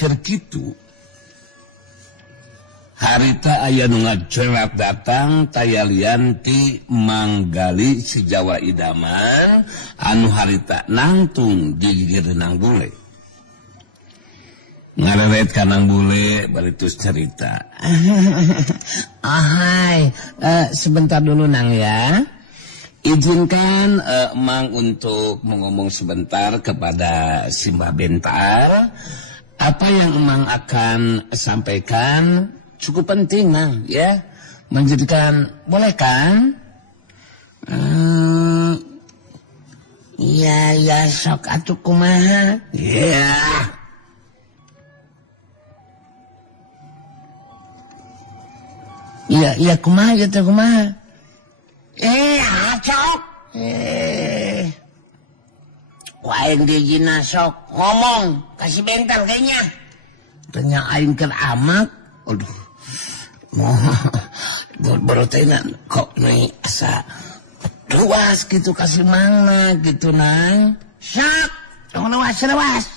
keur kitu harita aya nu ngajerat datang tayalian ti manggali si Jawa idaman anu harita nangtung di Nang Bule. Ngareret ka Nang Bule baritus cerita. Ahai, sebentar dulu Nang ya. Izinkan Mang untuk mengomong sebentar kepada si Mbah Bentar. Apa yang Mang akan sampaikan cukup penting Nang ya, menjadikan boleh kan? Iya sok atuh kumaha? Iya. Iya kumaha gitu kumaha? Sok. Waing dijina sok ngomong kasih Bentar kayaknya. Tanya aing keur amak. Aduh. Baru tanya kok nih asa luas gitu kasih mana gitu Nang. Sok, tong lewas.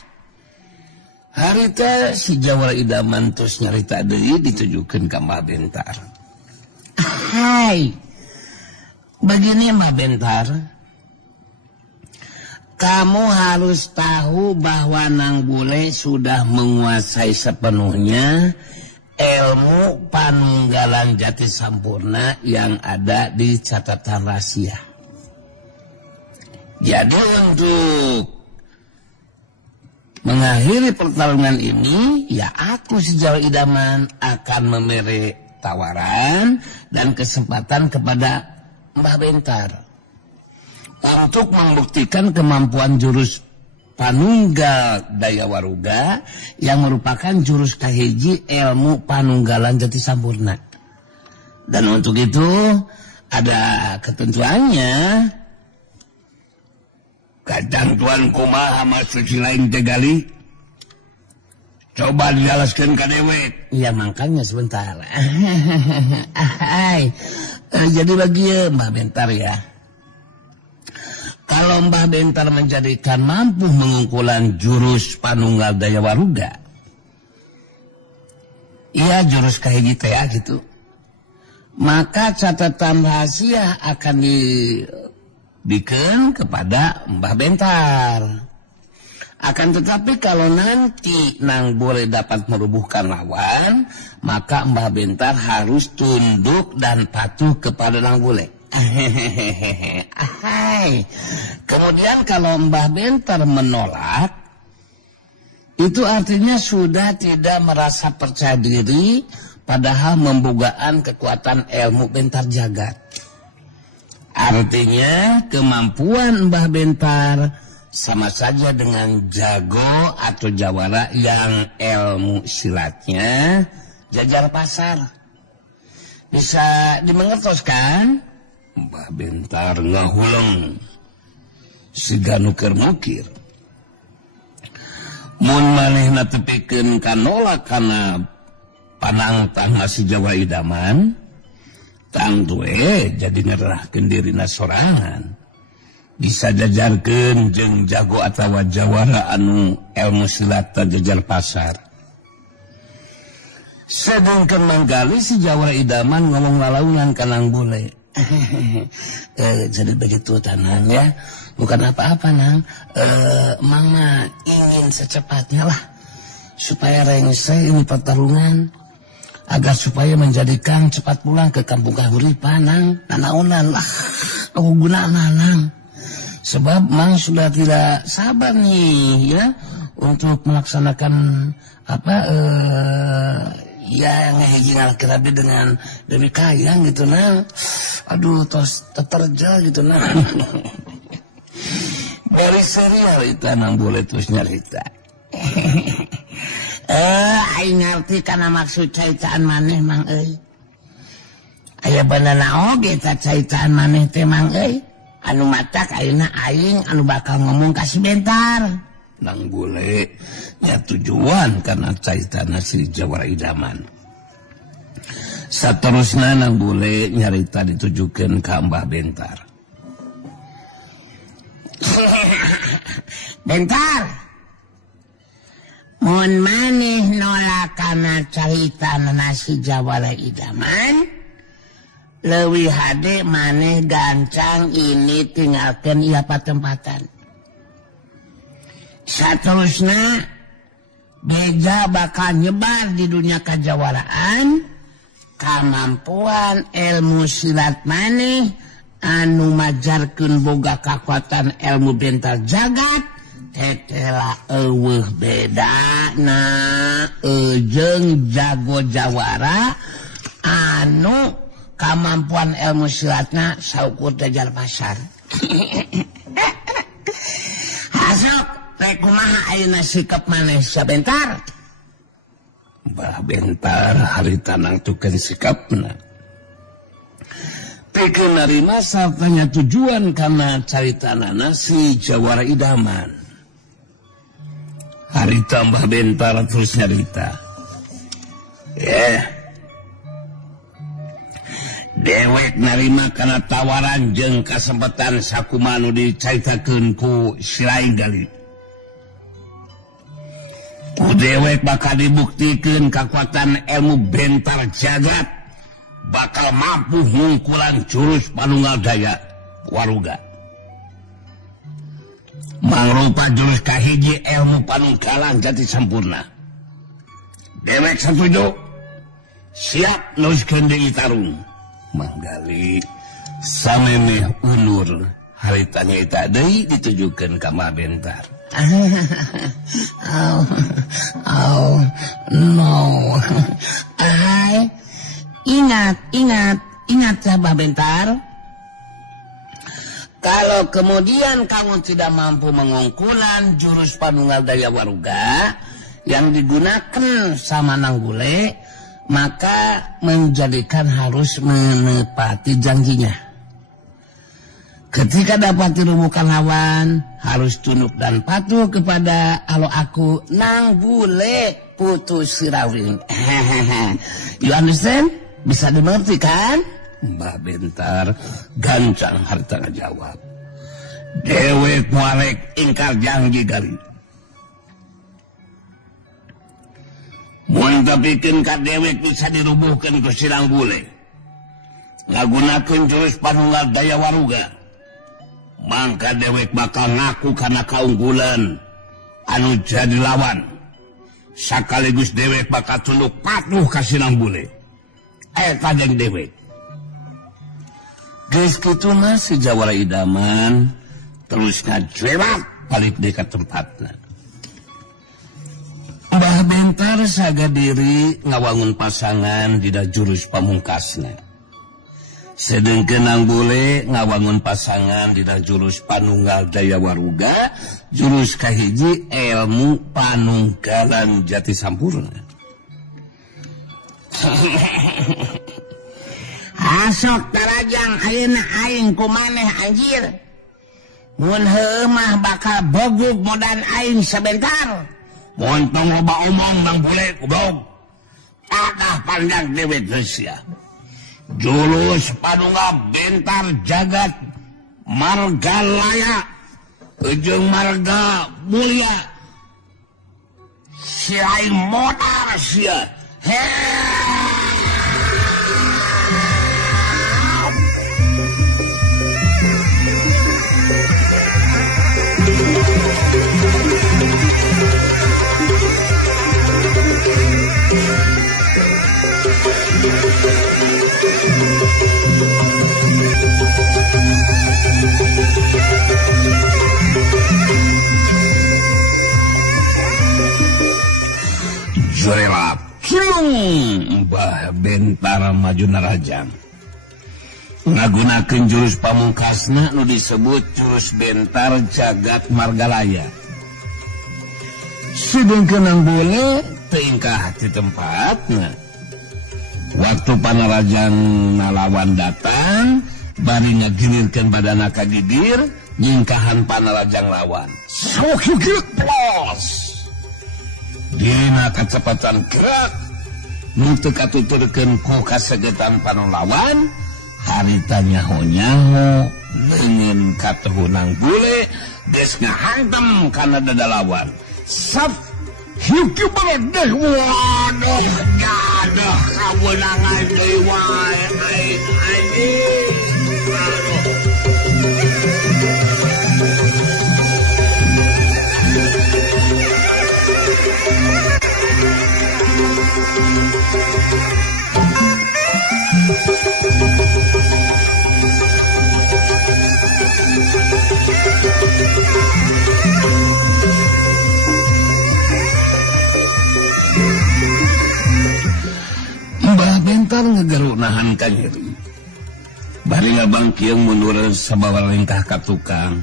Harita si Jawa idaman terus nyarita deui ditujukeun ka Mbah Bentar. Hai. Begini Mbah Bentar. Kamu harus tahu bahwa Nang Bule sudah menguasai sepenuhnya ilmu Panunggalan Jati Sampurna yang ada di catatan rahasia. Jadi untuk mengakhiri pertarungan ini, ya aku si Jawa idaman akan memberi tawaran dan kesempatan kepada Mbah Bentar untuk membuktikan kemampuan jurus Panunggal Daya Waruga yang merupakan jurus kahiji ilmu Panunggalan Jati Sampurna. Dan untuk itu ada ketentuannya. Kadang tuan kumaha mas suci lain tegali. Coba dijelaskan ke dewek. Iya makanya sebentar. Jadi bagi Mbah Bentar ya. Kalau Mbah Bentar menjadikan mampu mengungkulan jurus Panunggal Daya Waruga. Iya jurus kahiji teh gitu. Maka catatan rahasia akan diberikan kepada Mbah Bentar. Akan tetapi kalau nanti Nang Bule dapat merubuhkan lawan, maka Mbah Bentar harus tunduk dan patuh kepada Nang Bule. Kemudian kalau Mbah Bentar menolak, itu artinya sudah tidak merasa percaya diri, padahal membogaan kekuatan ilmu Bentar Jagat. Artinya kemampuan Mbah Bentar sama saja dengan jago atau jawara yang ilmu silatnya jajar pasar. Bisa dimengertos kan? Mbah Bentar ngahuleng siga nu keur mukir. Mun manehna tepikeun kanolak kana panangtang si Jawa idaman, tangtu jadi ngerahkeun dirina sorangan. Bisa jajarkeun jeung jago atawa jawara anu ilmu silat jajar pasar. Sedangkan manggali si Jawa idaman ngomong lalaunan ka Nang Bule. Jadi begitu Tanang ya. Bukan apa-apa Nang. Mama ingin secepatnya lah supaya rengseh ini pertarungan, agar supaya menjadikan cepat pulang ke kampung kahuripan Nang. Nanaunan lah aku gunana Nang. Sebab Mang sudah tidak sabar nih ya untuk melaksanakan ya ngehijingal kirabi dengan Dewi Kayang gitu Nang. Aduh tos teterja gitu Nang. Dari serial itu Nang Bule terus nyarita. Aing ngerti karena maksud caitaan maneh Mang euy. Aya beunana oge ta caitaan maneh teh Mang euy. Anu matak ayeuna aing anu bakal ngomong kasih Bentar. Nang Bule ya tujuan karena caitana si Jawa idaman. Saterusna Nang Bule nyarita ditujukeun ka Mbah Bentar. Bentar. mun maneh nolak kana carita nasi Jawara idaman leuwih hade maneh gancang ini tinggalkeun ieu patempatan. Saterusna beja bakal nyebar di dunia kajawaraan kamampuan ilmu silat maneh anu majarkeun boga kakuatan ilmu bentar jagat tetela eueuh bedana jeung jago jawara anu kamampuan ilmu silatna saukur dajar pasar. Hasok rek kumaha ayeuna sikap maneh sabentar? Bah bentar harita nangtukeun sikapna. Pikeun narima sartanya tujuan kana caritanana si Jawara idaman. Harita Mbah bentar terus nyarita. Dewek narima kana tawaran jeung kasempatan sakumaha nu dicaritakeun ku si lain gali. Ku dewek bakal dibuktikeun kakuatan ilmu bentar jagat bakal mampu ngungkulan jurus panunggal daya waruga. Mangrupa jurus kahiji ilmu panunggalan jati sampurna. Dewek satuju siap nuliskeun deui tarung. Manggali samemeh ulur harita nyaita deui ditujukeun ka Mbah bentar. No. Ingat ya Mbah bentar. Kalau kemudian kamu tidak mampu mengungkulan jurus panunggal daya waruga yang digunakan sama Nanggule, maka menjadikan harus menepati janjinya. Ketika dapat dirumuhkan lawan, harus tunduk dan patuh kepada alo aku Nanggule putus Sirawing. You understand? Bisa dimengerti kan? Mbah bentar gancang harita ngajawab. Dewek muarek ingkar janji gali. Mun tapikeun ka dewek bisa dirubuhkeun ku si Nanggule ngagunakeun jurus panunggal daya waruga, mangka dewek bakal ngaku kana kaunggulan anu jadi lawan. Sakaligus dewek bakal tunduk patuh ka si Nanggule. Eta jeung dewek. Geus kitu mah si Jawara idaman terus ngajewak balik deui ka tempatna. Mbah bentar saga diri ngawangun pasangan dina jurus pamungkasna. Sedengkeun Nanggule ngawangun pasangan dina jurus panunggal daya waruga, jurus kahiji ilmu panunggalan jati sampurna. Asok tarajang ayeuna aing kumaneh anjir. Mun heueuh mah bakal bogug modan aing sebentar. Montong loba omong Nanggule goblok. Tatah pandang dewek geusya. Jurus panunggal bentar jagat margalaya jeung marga mulia. Si aing modal sia. Jorelap Kilung Mbah bentar maju narajang ngagunakeun jurus pamungkasna nu disebut jurus bentar jagat margalaya. Sedengkeun Nanggule tingkah di tempatna. Waktu panarajang nalawan datang bari ngagilirkeun badana ka gidir nyingkahan panarajang lawan. Sokil plos. Dina kecepatan gerak nu teu katuturkeun ku kasegetan panulawan harita nyaho-nyaho leungeun katuhu Nanggule geus ngahantem kana dadalawan. Sap Yuki beredeh waduh jadah kawenangan deui wae aing anjing. Mbah Bentar ngegeruk nahan ka nyeri. Bari ngabangkieu mundur sabawa lengkah ka tukang.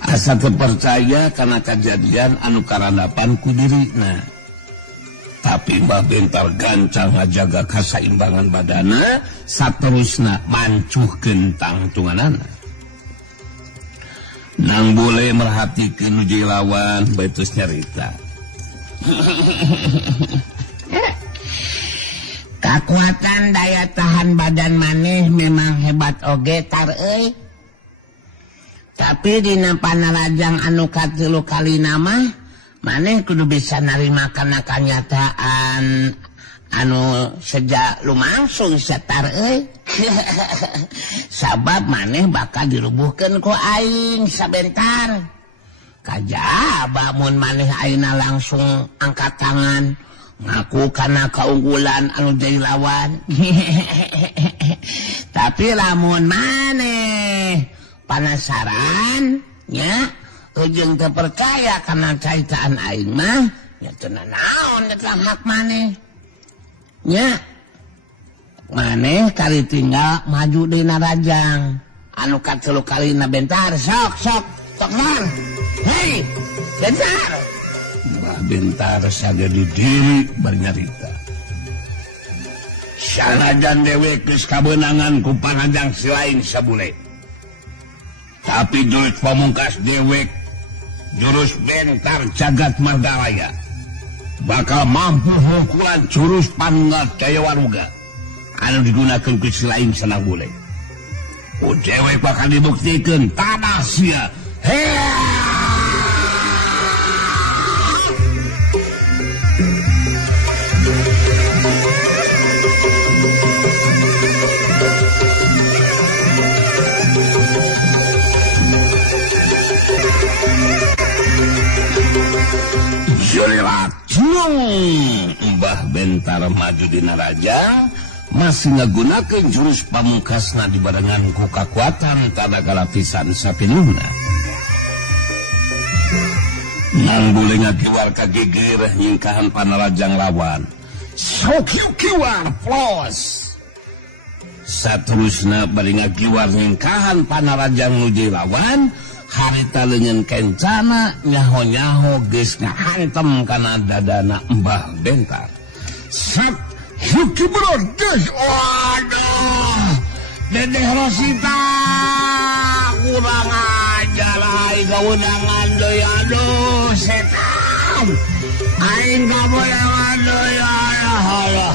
Asa teu percaya kana kajadian anu karandapan ku dirina. Tapi Mbah Bentar gancang ngajaga kasaimbangan badana, saterusna mancuhkeun tangtunganana. Nang boleh merhatikeun nuju lawan baitus nyarita. Kakuatan daya tahan badan maneh memang hebat oge tar euy. Tapi dina panarajang anu katilu kalina mah maneh kudu bisa narima kana kanyataan anu sejak lumangsung satar euy. Sabab maneh bakal dirubuhkeun ku aing sabentar. Kajaba mun maneh ayeuna langsung angkat tangan ngaku kana kaunggulan anu jadi lawan. Tapi lamun maneh penasaran nya ujung teu percaya kana caitaan aing mah nya teu naon eta hak maneh nya maneh kali tinggal maju dina rajang anu katelu kalina bentar sok man hei bentar. Mbah Bentar sagede diri bernyarita. Sanajan dewek geus kabeunangan ku panajang silain sabule. Tapi jurus pamungkas dewek, jurus Bentar jagat margalaya, bakal mampu hukulan jurus Panunggal Jaya Waruga anu digunakeun ku silain sanabule. Ku dewek bakal dibuktikeun tanah sia. Mbah Bentar maju dina rajang masih ngagunakeun jurus pamungkasna dibarengan ku kakuatan tanaga lapisan sapinuhna. Nang bule ngagiwar ka geger nyingkahan panarajang lawan. Sok kiwar plus. Saterusna bari ngagiwar nyingkahan panarajang nuju lawan. Harita leungeun kencana nyaho-nyaho geus ngahantem kana dadana Mbah Bentar. Sat Yuki berodeh. Waduh, Dedeh Rosita kurang ajar aing kawenangan deui aduh setan. Aing kawenangan deui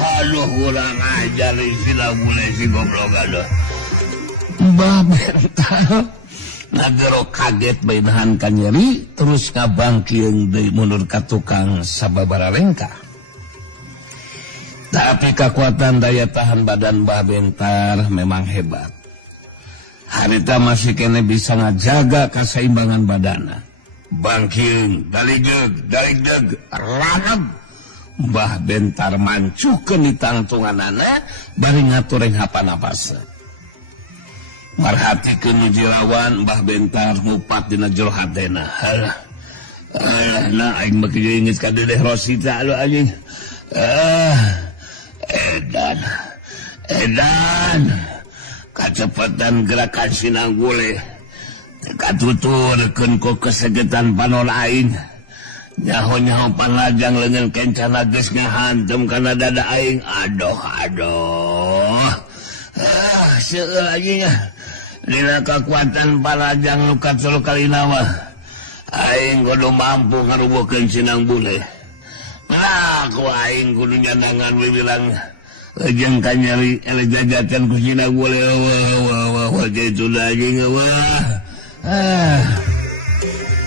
aduh kurang ajar sila bule si goblok aduh. Mbah Bentar nagero kaget bainahan ka nyeri terus ngabangkieun deui mundur ka tukang sababaraha lengkah. Tapi kekuatan daya tahan badan Mbah Bentar memang hebat. Harita masih kene bisa ngajaga kaseimbangan badana. Bangkieun daligdeg ranep. Mbah Bentar mancuhkeun di tangtunganana bari ngatureng hapa-napasa. Marhatikeun nuju lawan Mbah Bentar ngupat dina jero hatena. Nah aing mah kieu inget ka Dedeh Rosita alo anjing. Edan kacepatan gerakan sinanggule katuturkeun ku kesegetan panon aing. Nyaho-nyaho panlajang leungeun kencana geus ngahantem kana dada aing. Aduh. Seueur anjing dina kekuatan panlajang nu katelu kalina mah aing kudu mampu ngarubuhkeun sinang bule. Ku aing kudu nyandangan we bilang jeung ka nyari ele jajakan ku sinang bule. Wah gitu anjing wah.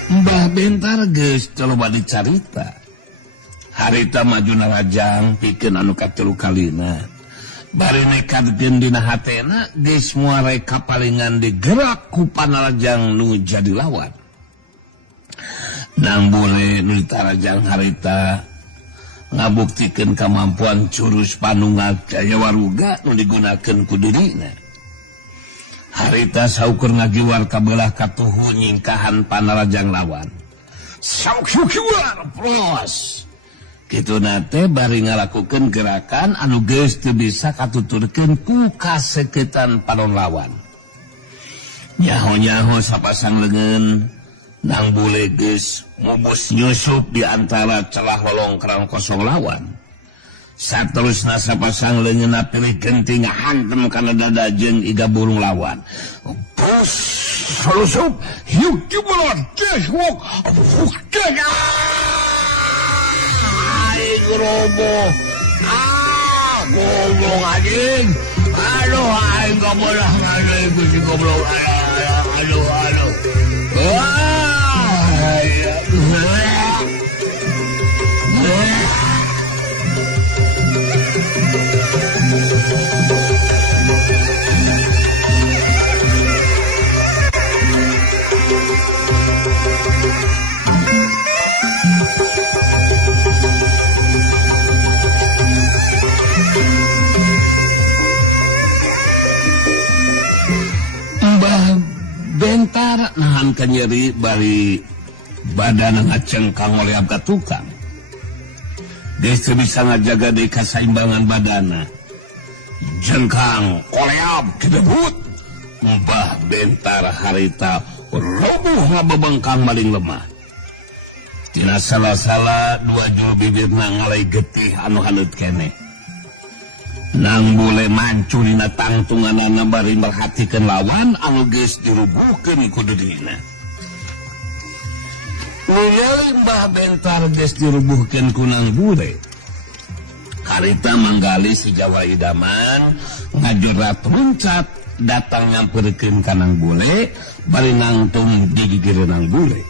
Mbah Bentar geus coba dicarita harita majuna Rajang pikeun anu katilu kalina. Bari nekatkeun dina hatena geus muare kapalingan digerak ku Panarajang nu jadi lawan. Nang Bule nu ditarajang harita ngabuktikeun kamampuan curus Panunggal Jaya Waruga nu digunakeun ku dirina. Harita saukur ngagiwar kabelah katuhu nyingkahan Panarajang lawan. Saukur pros. Kitu nate bari ngalakukeun gerakan anu geus teu bisa katuturkeun ku kaseketan panon lawan. Nyaho-nyaho sapasang leungeun Nang Bule geus mubus nyusup di antara celah lolongkrang kosong lawan. Saterusna sapasang leungeunna pilih genting ngahantem kana dada jeung iga burung lawan. Pus solusup hiuk dimulot deswok fukega. Roboh goblok anjing. Aduh aing goblok anjing si goblok. Aduh Bentar nahan nyeri bari badan ngacengkang oleh abga tukang. Geus teu bisa ngajaga deui kasaimbangan badana. Jengkang koleab kedebut. Mbah Bentar harita roboh ngabebengkang maling lemah. Tina salah-salah dua juru bibirna ngalai getih anu haneut keneh. Nang Bule mancu dina tangtunganana bari merhatikeun lawan anu geus dirubuhkeun ku dirina. Mulai Mbah Bentar geus dirubuhkeun ku Nang Bule. Harita manggali si Jawa Idaman ngajorat runcat datang nyampeurkeun ka Nang Bule bari nangtung di gigir Nang Bule.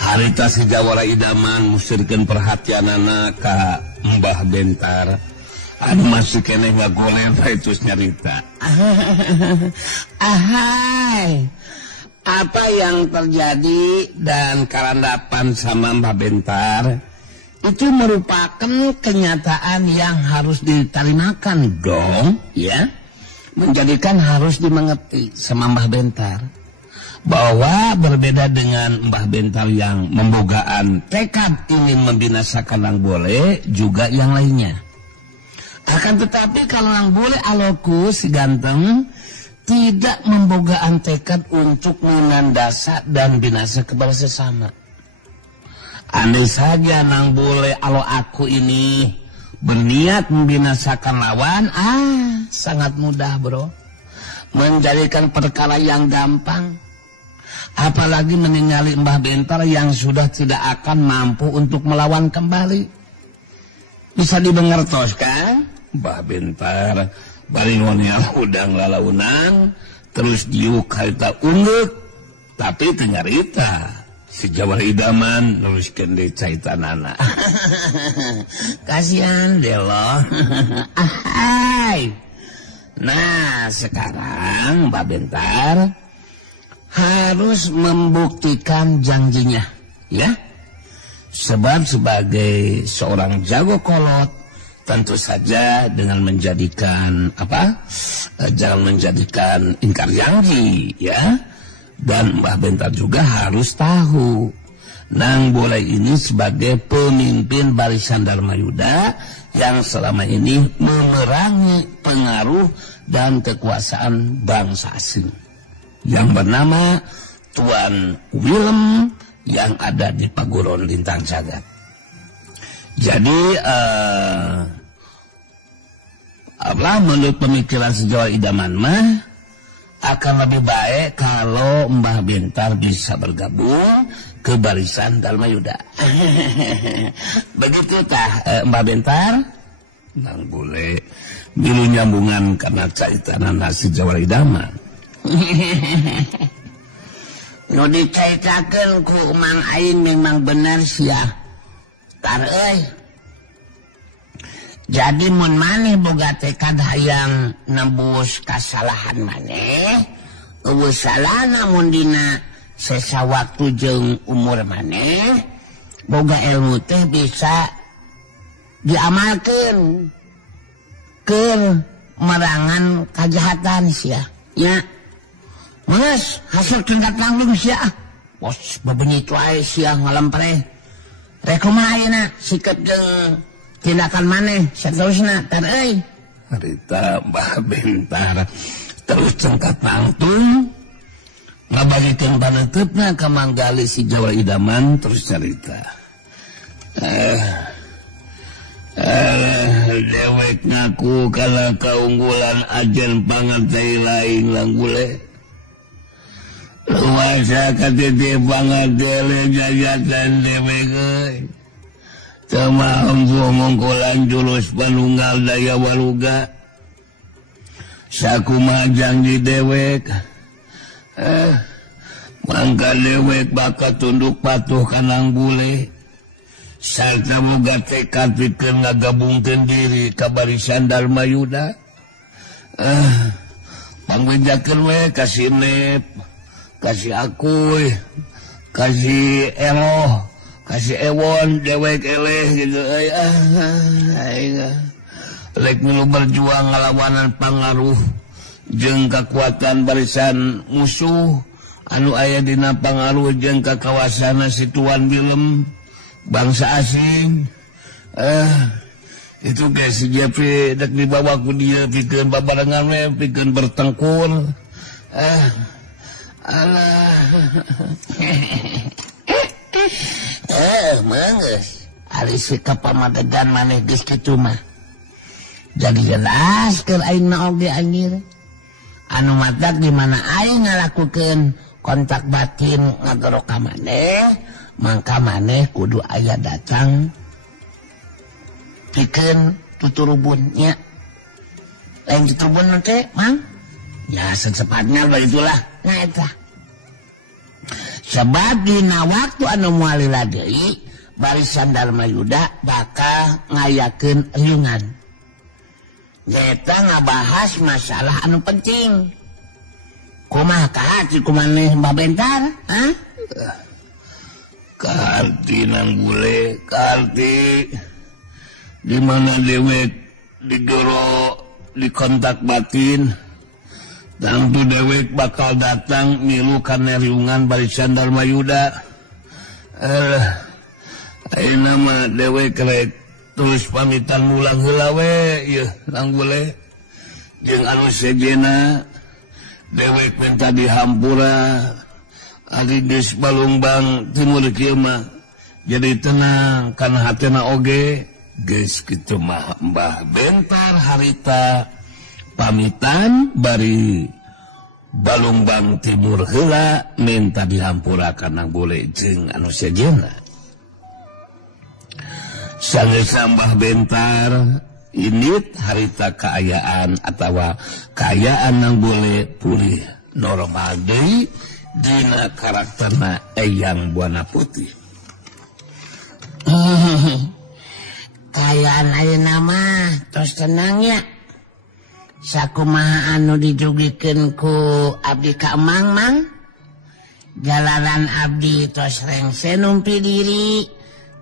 Harita si Jawa Idaman musirkeun perhatianana ka Mbah Bentar. Anu masih keneh ngagolen itu nyarita. Ahai, apa yang terjadi dan karandapan sama Mbah Bentar itu merupakan kenyataan yang harus diterimakan dong, ya. Menjadikan harus dimengerti sama Mbah Bentar bahwa berbeda dengan Mbah Bentar yang membogaan tekad ingin membinasakan Nang Bule juga yang lainnya. Akan tetapi kalau Nang Bule alokus si ganteng tidak membogaan tekad untuk menandasa dan binasa kepada sesama. Andai saja Nang Bule alo aku ini berniat membinasakan lawan, sangat mudah bro. Menjadikan perkara yang gampang. Apalagi meninggali Mbah Bentar yang sudah tidak akan mampu untuk melawan kembali. Bisa dibengertos kan? Mbah Bentar bari ngoneal udang lalaunan terus diuk harita ungguk tapi teu nyarita si Jawa Idaman nuliskeun deui caitanana. Kasihan deh lo. Ahai. Nah sekarang Mbah Bentar harus membuktikan janjinya, ya. Sebab sebagai seorang jago kolot tentu saja dengan menjadikan jangan menjadikan ingkar janji, ya. Dan Mbah Bentar juga harus tahu Nang Bule ini sebagai pemimpin barisan Dharmayuda yang selama ini memerangi pengaruh dan kekuasaan bangsa asing yang bernama Tuan Willem yang ada di Paguron Lintang Jagat. Jadi menurut pemikiran Jawa Idaman mah akan lebih baik kalau Mbah Bentar bisa bergabung ke barisan Dharmayuda. Begitu tah Mbah Bentar? Nang Bule milu nyambungan karena caitanana si Jawa Idaman. Nu dicaitakeun ku Mang Aing memang benar sia. tar jadi mun maneh boga tekad hayang nembus kasalahan maneh salah namun dina sesa waktu jeung umur maneh boga ilmu teh bisa diamalkeun keur merangan kajahatan sia nya Mas hasil tingkat langgeng sia bos bebenyi tu ae sia ngalempreh rek kumaha ayeuna sikep jeung tindakan maneh saterusna tar harita Mbah Bentar terus cengkat pangtung ngabagikeun paneutupna ka manggali si Jawa Idaman terus carita dewek ngaku kana kaunggulan ajen pangantai lain langgule luasa katiti pangadele jajatan dewek sama empu mengkolan jurus panunggal daya waluga saku majang di dewek mangka dewek bakat tunduk patuh kanang bule sarta boga tekad pikeun ngagabungkeun diri ka barisan Darmayuda pangbejakeun we ka si Nep ka si Akuy ka si Eroh kasih ewon dewek eleh gitu lek milu berjuang ngalawanan pangaruh jeung kekuatan barisan musuh anu aya dina pangaruh jeung kakawasana si Tuan Bilem bangsa asing itu guys si Jeffrey dak dibawa ku dia pikeun babarengan we pikeun bertengkur alah manggeus ari sikap pamadegan maneh geus kitu mah jadi jelas keur ayeuna oge anjir anu matak di mana aing ngalakukeun kontak batin ngagero ka maneh mangka maneh kudu aya datang pikeun tuturubun nya lain tuturubun teh mang ya secepatnya begitulah nah eta sebab dina waktu anu moalila deui barisan Darmayuda bakal ngayakeun riungan eta ngabahas masalah anu penting kumaha kahati kumaneh Mbah Bentar kahati nang bule kahati di mana dewek digoro di kontak batin tentu dewek bakal datang milu kana riungan barisan Darmayuda ayeuna mah dewek rek terus pamitan mulang heula we ieu langgule jeung anu sejena dewek minta dihampura ari geus balungbang timur kieu mah jadi tenang kana hatena oge geus kitu mah Mbah Bentar harita pamitan bari balungbang timur heula minta dihampura kana bule jeung anu sejenna sageus Mbah Bentar init harita kaayaan atawa kaayaan nang bule pulih normal deui dina karakterna Eyang Buana Putih kaayaan ayeuna mah tos tenang ya sakumaha anu dijugikeun ku abdi ka emang mang jalanan abdi tos rengse numpi diri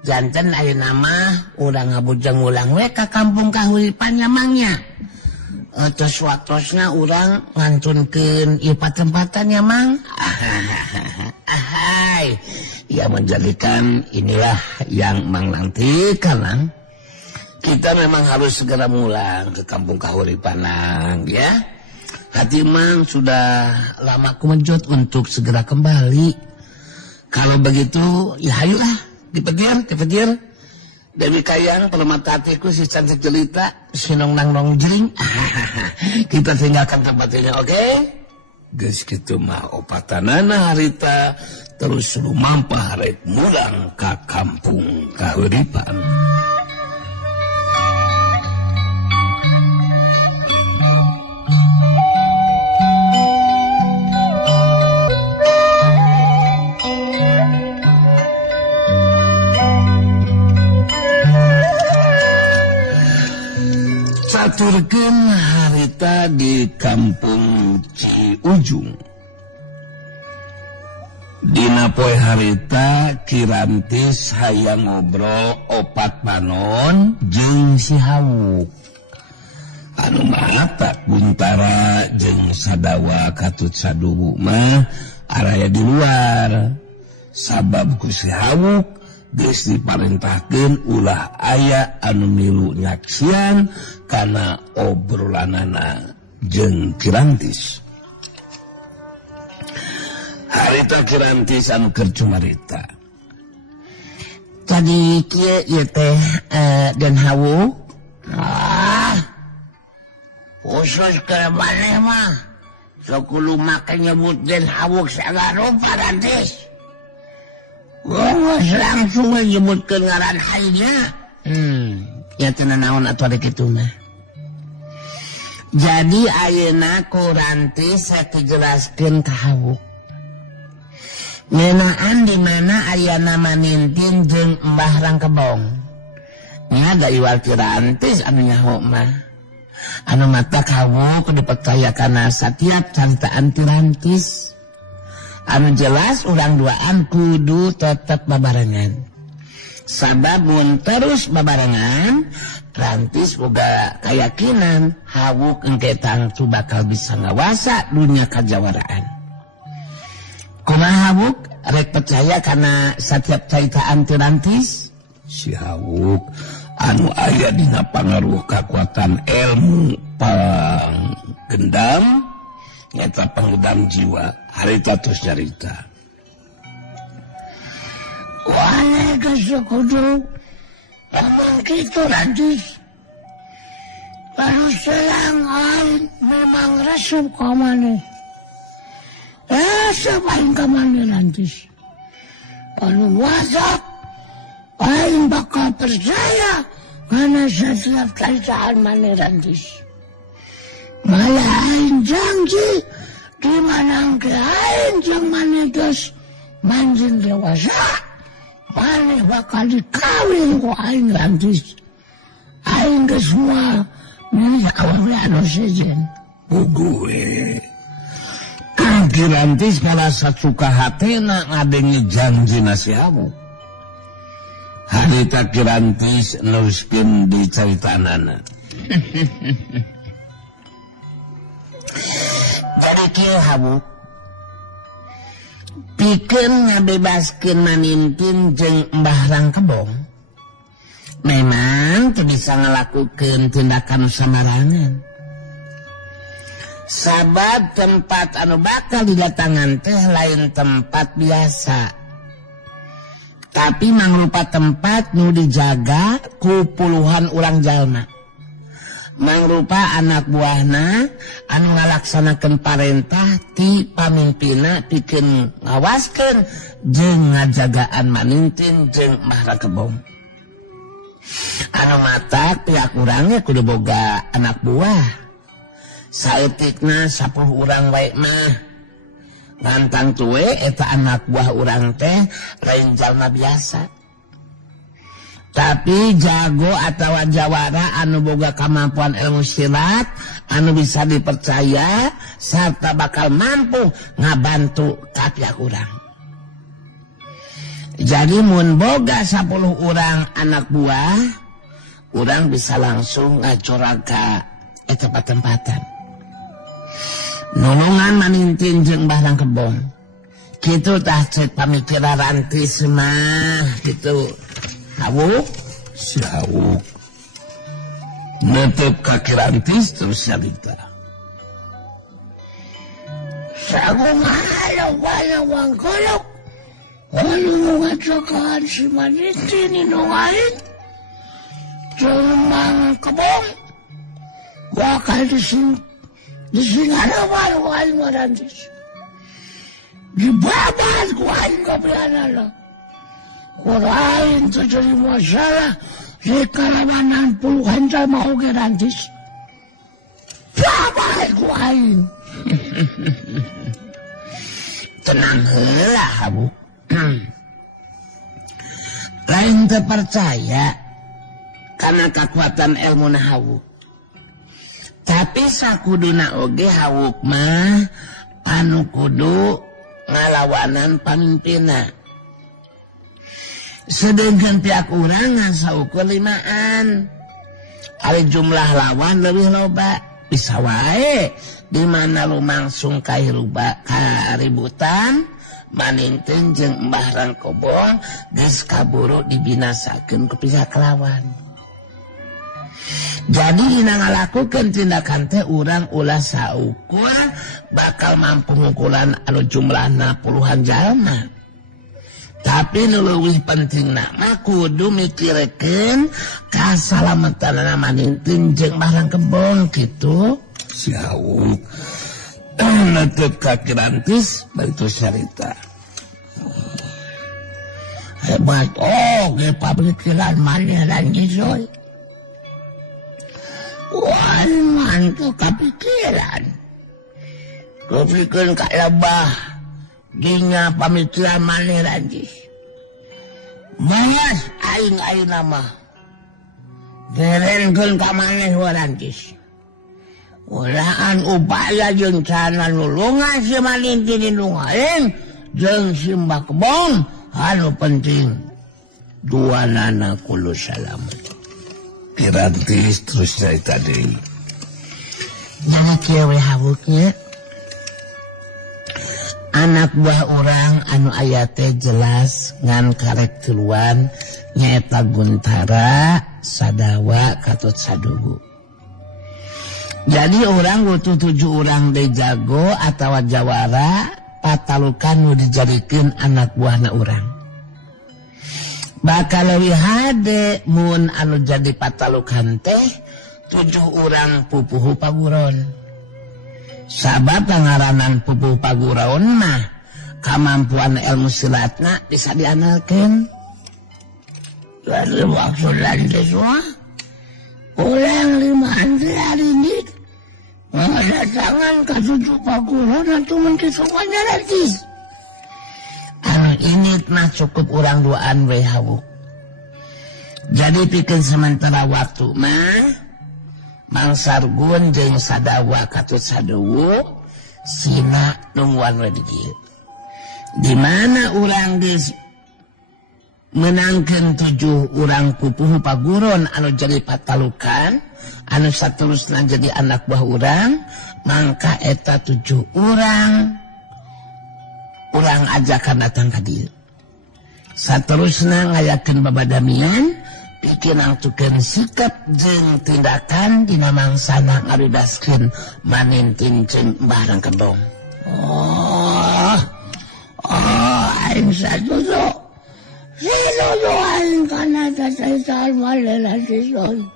janten ayeuna mah urang ngabujeng ulang we ka kampung kahuripan mangnya tos waktosna urang ngantunkeun ieu patempatan ya mang ahai ya menjadikan inilah yang mang nantikan kita memang harus segera mulang ke kampung kahuripanang ya. Hati mang sudah lama kumejut untuk segera kembali. Kalau begitu ya ayolah dipetir. Dewi Kayang pelemata hatiku si cantik jelita si nong jering. Kita tinggalkan tempat ini oke? Geus kitu mah opatanana harita terus lumampah rek mulang ka kampung kahuripan. ngaturkeun harita di kampung Ciujung. Dina poe harita Kirantis hayang ngobrol opat panon jeung si Hawuk. Anu mata Guntara jeung Sadawa Katut Sadubu mah araya di luar. Sabab ku si Hawuk geus diparentahkeun ulah aya anu milu nyaksian kana obrolanana jeung Kirantis. Harita Kirantis anu keur cumarita. Tadi kieu ieu teh Den Hawuk. Khusus ke maneh mah. Sok kudu make nyebut Den Hawuk sagala rupa Rantis. Geus langsung nyebutkeun ngaran haina. Ya teu naon atuh rek kitu mah. Jadi ayeuna ku Rantis sakijelaskeun ka Hawuk. Ngenaan di mana ayana Manintin jeung Mbah Rangkebong. Nya da iwal Kirantis anu nyaho mah. Anu mata Hawuk kudu percaya kana setiap caritaan Kirantis. Anu jelas urang duaan kudu tetep babarengan. Sabab mun terus babarengan, Rantis boga kayakinan Hawuk engke tangtu bakal bisa ngawasa dunia kajawaraan. Kumaha Hawuk rek percaya karena setiap caitaan Kirantis? Si Hawuk anu aya dina pangaruh kakuatan ilmu panggendam nyata panggendam jiwa harita terus jarita. Wah, geus kudu emang kitu Rantis. Baru selang aing memang resep ka maneh. Sepain ka maneh Rantis. Anu wajib aing bakal percaya karena setiap caritaan maneh Rantis. Malah aing janji di mana ke aing jeung maneh geus manjing dewasa, maneh bakal dikawin ku aing Rantis. Aing geus moal milik awewe anu sejen. Bugue Kirantis ngerasa suka hatena ngadengi janjina si Hawuk. Harita Kirantis neruskeun di caritanana. Jadi kieu Hawuk pikeun ngabebaskeun Manintin jeung Mbah Rangkebong. Memang teu bisa ngalakukeun tindakan samarangan. Sabab tempat anu bakal didatangan teh lain tempat biasa. Tapi mangrupa tempat nu dijaga ku puluhan urang jalma. Mangrupa anak buahna anu ngalaksanakeun parentah ti pamimpinna pikeun ngawaskeun jeung ngajagaan Manintin jeung Mbah Rangkebong. Anu mata pihak urangnya kudu boga anak buah. Saetikna 10 urang wae mah. Ngantang tuwe eta anak buah urang teh lain jalma biasa. Tapi jago atawa jawara anu boga kemampuan ilmu silat anu bisa dipercaya sarta bakal mampu ngabantu ka pihak urang. Jadi mun boga 10 urang anak buah, urang bisa langsung ngacurag ka eta tempatan. Nolongan Manintin jeung Mbah Rangkebong. Kitu tah cek pamikiran Rantis mah kitu. Hawuk si Hawuk netep ka Kirantis terus cerita. Sagung halo wangkolok. Anu ngacokaan si Manintin inungain. Jeung Mbah Rangkebong. Bakal disingarawan ku aing Rantis. Dibabas ku aing kapianana. Kurain teu jadi masalah di karawanan puluhan jalma oge Rantis. Babas ku aing. Tenang heula Hawuk. Lain teu percaya karena kekuatan ilmu Hawuk. Tapi sakuduna oge hawuk mah anu kudu ngalawanan pamimpinna. Sedangkan pihak urang ngasaukeun limaan. Ari jumlah lawan leuwih loba, bisa wae di mana lumangsung kaributan maningkeun jeung Mbah Rangkobong geus kaburu dibinasakeun ku pihak lawan. Jadi dina ngalakukeun tindakan teh urang ulah saukur bakal mampu ngukulan anu jumlahna puluhan jalma. Tapi nu leuwih pentingna mah kudu mikirkeun kasalamatanna maningkeun jeung Mbah Rangkobong kitu. Si Hawuk netep kaki rantis bari tos carita. Hebat ge pamikiran maneh rantis soy. Wah, mantu kepikiran. Kepikeun ka lebah dinya pamikiran maneh rantis. Mas aing ayeuna mah gerenkeun ka maneh we rantis. Ulaan upaya jeung cara nulungan si maningkeun nu aing jeung si Mbah Kebong anu penting duanana kudu salamet. Kirantis terus cerita deui. Nyawa kieu we hawuknya. Anak buah orang anu aya teh jelas ngan karek tuluan nyaeta Guntara, Sadawa, Katut Sadugu. Jadi orang butuh 7 orang de jago atawa jawara patalukan nu dijadikeun anak buahna urang. Bakal leuwih hade mun anu jadi patalukan teh 7 orang pupuhu paguron. Sabab pangaranan pupuhu paguron mah kamampuan ilmu silatna bisa diandalkeun. Jadi maksud lantas mah ulang 5 hari ini mendatangan ke 7 paguron atau menkisukannya lagi. Anu ini mah cukup orang duaan we hawuk. Jadi pikeun sementara waktu mah Mang Sargun jeung Sadawa Katut Sadugu sina nungguan we di dieu. Di mana urang geus menangkeun 7 urang pupuhu paguron anu jadi patalukan, anu saterusna jadi anak buah urang, mangka eta 7 urang ajakan datang ka dieu. Saterusna ngayakeun babadamian pikeun nangtukeun sikap jeung tindakan dina mangsana ngaridaskeun maningkeun jeung Mbah Rangkobong. Aing sadudu. Sidudu aing kana tasaitan malela sison.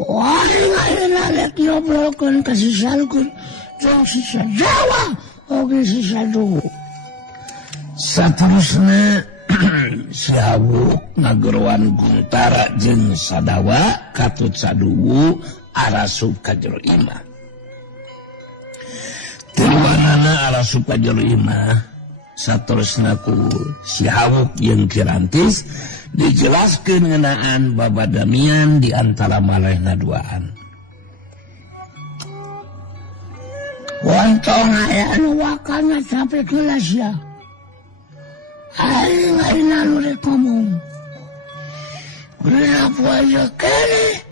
Aing ayeuna rek nyobrolkeun ka si Sargun jeung si Sadawa oge si Sadugu. Saterusna si Hawuk ngagerowan Guntara jeung Sadawa Katut Sadugu arasup ka jero imah. Tiluanana arasup ka jero imah saterusna ku si Hawuk jeung Kirantis dijelaskeun ngeunaan babadamian di antara manehna duaan. Wantong aya anu wakana sampai kelas ya. Aing anu rek ngomong. Kenapa aja kene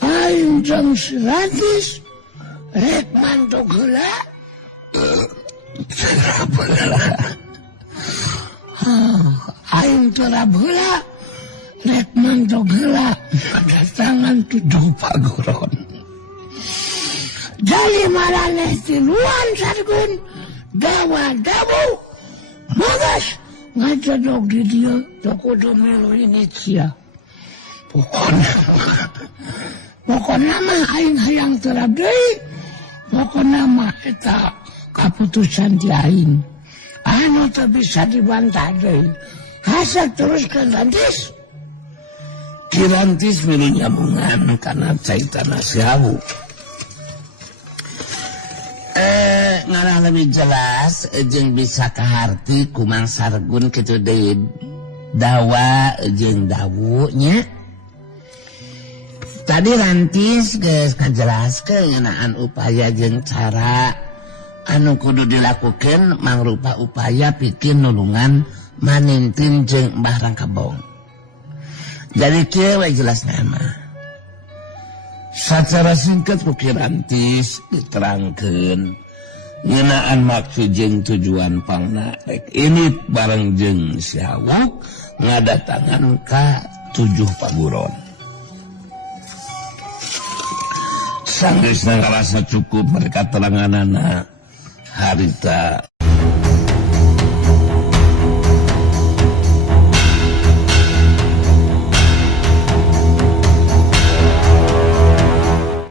aing jeung si Rantis rek mantuk heula. Kenapa lah? Aing terap heula rek mantuk heula datangan 7 paguron. Jadi maraneh tiluan Sargun dawa-dawu magas ngajadog di dia kudu melu ini cia. Pokoknya mah aing hayang terap deui. Pokoknya mah eta kaputusan ti aing. Anu teu bisa dibantah deui. Asa teruskeun Rantis. Kirantis melu nyambungan kana caitana si Hawuk. Ngarah lebih jelas jeung bisa kaharti ku Mang Sargun kitu deui dawa jeung dawu nya. tadi rantis geus ngajelaskeun ngeunaan upaya jeung cara anu kudu dilakukeun mangrupa upaya pikeun nulungan Manintin jeung Mbah Rangkabong. Jadi kieu we jelasna mah. Sacara singkat Puki Rantis diterangkeun ngeunaan maksud jeung tujuan pangna rek ini bareng jeung si Hawuk ngadatangan ka 7 paguron. Sanggeusna ngarasa cukup mereka teranganana harita